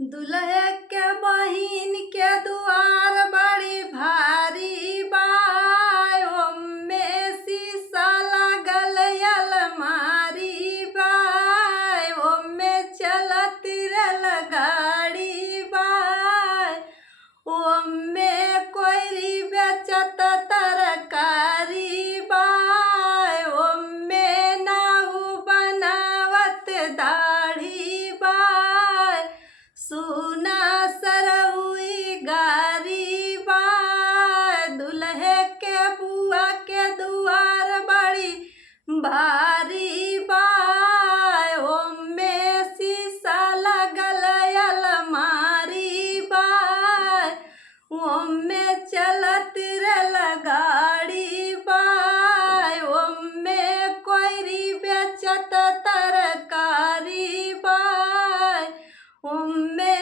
दुल्हे के बहिन के दुआर बड़ी भारी बा। ओमे शीशा लागल अलमारी बा। ओमे चलत रेलगाड़ी बा। ओमे कोई बेचत तरकारी बा। ओमे नाऊ बनावत दाढ़ी बा। सुना सरहुई गारी बा। दुल्हे के बुआ के दुआर बड़ी भारी बा। ओमे शीशा लगल अलमारी बा। ओमे चलत रेलगाड़ी बा। ओमे कोई बेचत तरकारी बा। ओमे